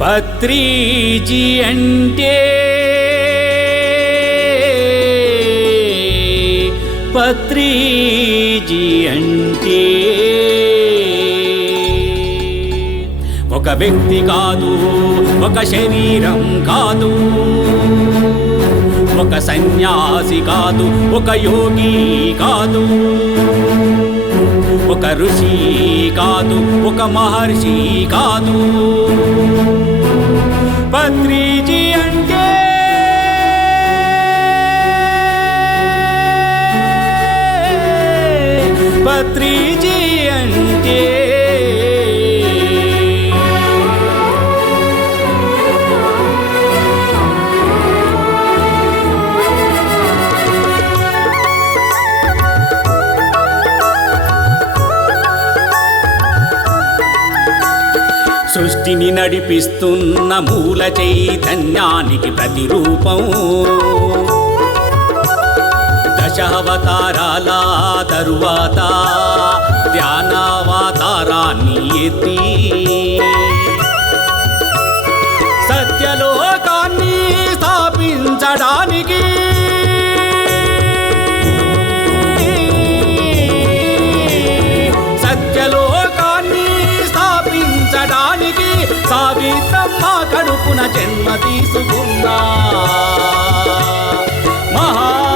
పత్రీజీ అంటే పత్రీజీ అంటే ఒక వ్యక్తి కాదు ఒక శరీరం కాదు ఒక సన్యాసి కాదు ఒక యోగి కాదు. ఒక ఋషి కాదు ఒక మహర్షి కాదు. పత్రిజీ సృష్టిని నడిపిస్తున్న మూల చైతన్యానికి ప్రతిరూపం. దశావతారాల తరువాత ధ్యానావతారాన్ని ఎత్తి సావిత్రమ్మ కడుపున జన్మ తీసుకున్నా. మహా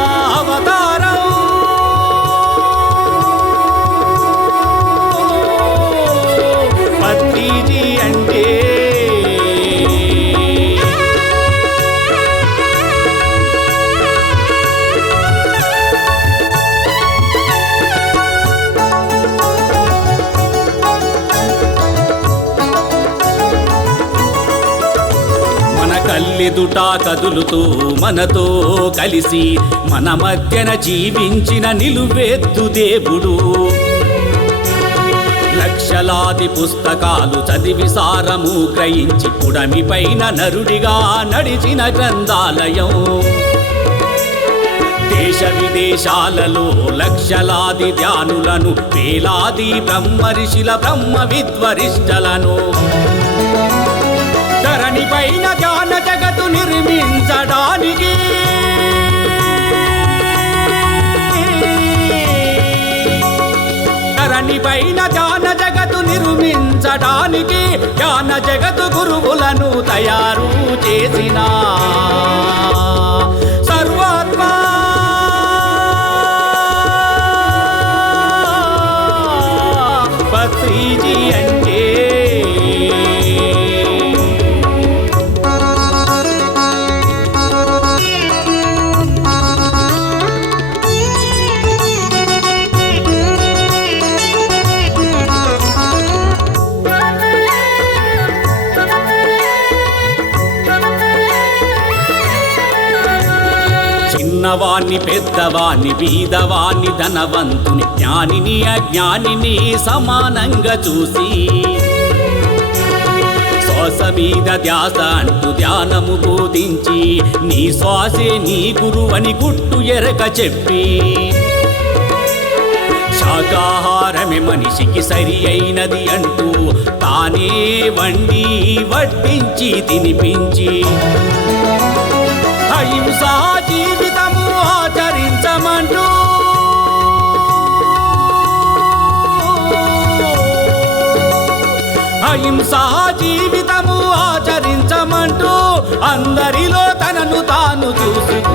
కల్లెదుట కదులుతూ మనతో కలిసి మన మధ్యన జీవించిన నిలువెత్తు దేవుడు. లక్షలాది పుస్తకాలు చదివి సారము గ్రహించి పుడమిపైన నరుడిగా నడిచిన గ్రంథాలయం. దేశ విదేశాలలో లక్షలాది ధ్యానులను వేలాది బ్రహ్మర్షిల బ్రహ్మ విద్వరిష్టలను. దానిపైన పైన ధ్యాన జగతు నిర్మించడానికి. ధరణిపైన ధ్యాన జగతు నిర్మించడానికి ధ్యాన జగతు గురువులను తయారు చేసిన చిన్నవాణ్ణి పెద్దవాణ్ణి బీదవాణ్ణి ధనవంతుని జ్ఞానిని అజ్ఞానిని సమానంగా చూసి. శ్వాస మీద ధ్యాస అంటూ ధ్యానము బోధించి నీ శ్వాసే నీ గురువని గుట్టు ఎరక చెప్పి. శాకాహారమే మనిషికి సరి అయినది అంటూ తానే వండి వడ్డించి తినిపించి. అహింసా జీవి అహింసా జీవితము ఆచరించమంటూ అందరిలో తనను తాను చూసుకున్నా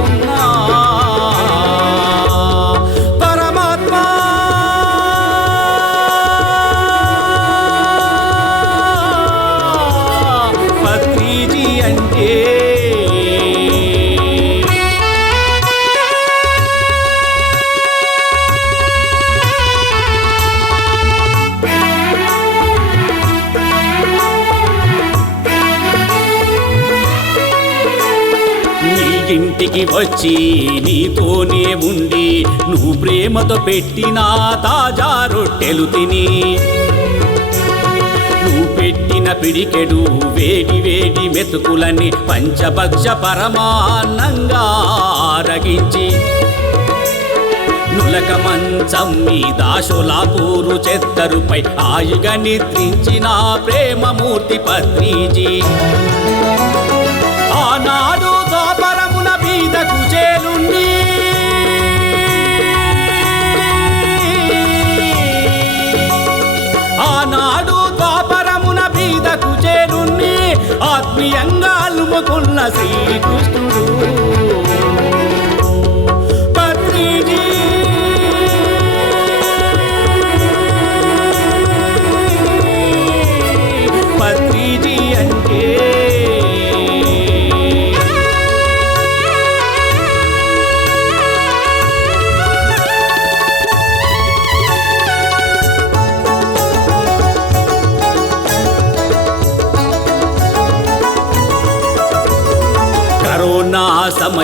ఇంటికి వచ్చి నీతోనే ఉండి నువ్వు ప్రేమతో పెట్టిన తాజా రొట్టెలు తిని. నువ్వు పెట్టిన పిడికెడు వేడి వేడి మెతుకులని పంచభక్ష పరమాన్నంగా ఆరగించి నులక మంచం మీద శులాపూరు చెత్తరుపై ఆయుగ నిద్రించిన ప్రేమమూర్తి పత్రిజీ ఆత్మీయంగా అలుముకున్న శ్రీకృష్ణుడు.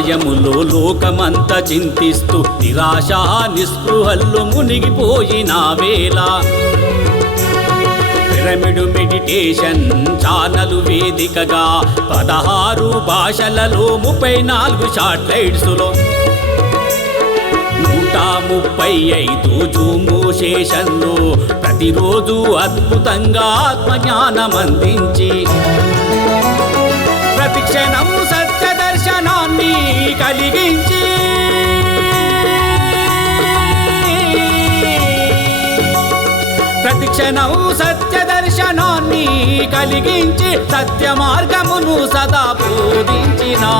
మాయములో లోకమంత చింతిస్తూ నిరాశ నిస్పృహల్లో మునిగిపోయిన వేళ. పిరమిడు మెడిటేషన్ ఛానలు వేదికగా పదహారు భాషలలో ముప్పై నాలుగు షార్ట్లైట్స్లో నూట ముప్పై ఐదు జూము శేషన్లు ప్రతిరోజు అద్భుతంగా ఆత్మజ్ఞానం అందించి. ప్రతిక్షణం సత్య కలిగించి. ప్రతిక్షణం సత్య దర్శనాన్ని కలిగించి సత్య మార్గమును సదా బోధించినా.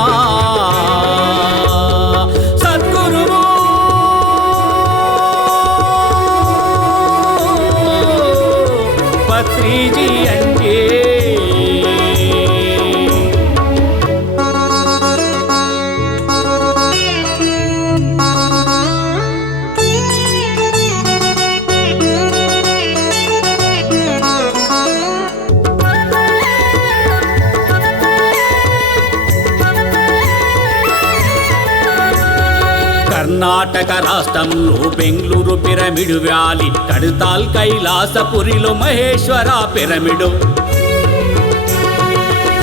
కర్ణాటక రాష్ట్రంలో బెంగళూరు పిరమిడ్ వ్యాలీ కడతాల్ కైలాసపురిలో మహేశ్వర పిరమిడు.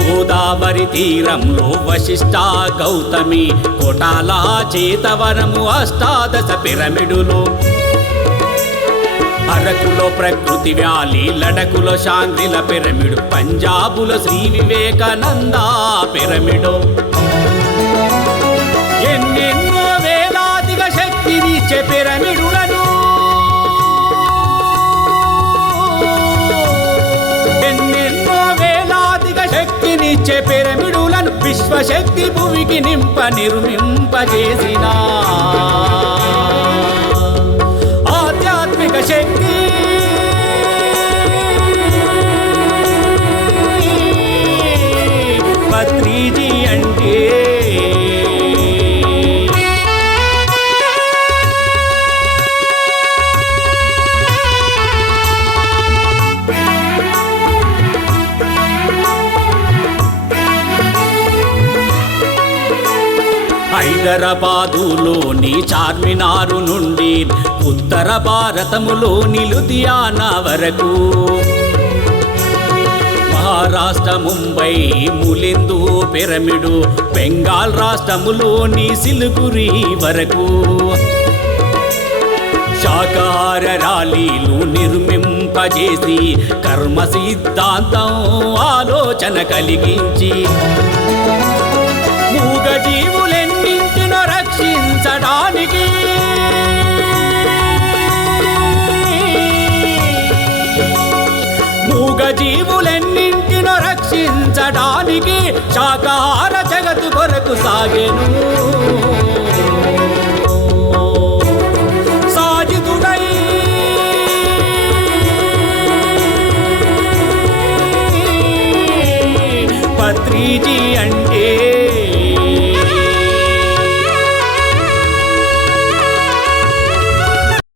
గోదావరి తీరంలో వశిష్ట గౌతమి కోటాల చేతవరము అష్టాదశ పిరమిడులు. అరకులో ప్రకృతి వ్యాలీ లడకులో శాంతిల పిరమిడు పంజాబులో శ్రీ వివేకానంద పిరమిడు. శక్తినిచ్చే పిరమిడులను ఎన్నెన్నో వేలాదిగా శక్తినిచ్చే పిరమిడులను విశ్వశక్తి భూమికి నింప నిర్మింపజేసిన ఆధ్యాత్మిక శక్తి హైదరాబాదులోని చార్మినారు నుండి ఉత్తర భారతములోని లుధియానా వరకు. మహారాష్ట్ర ముంబై ములిందు పిరమిడు బెంగాల్ రాష్ట్రములోని సిలుగురి వరకు. శాకార ర్యాలీలు నిర్మింపజేసి కర్మ సిద్ధాంతం ఆలోచన కలిగించి మూగ జీవులెన్నింటినో రక్షించడానికి శాకాహార జగత్తు కొరకు సాగెను.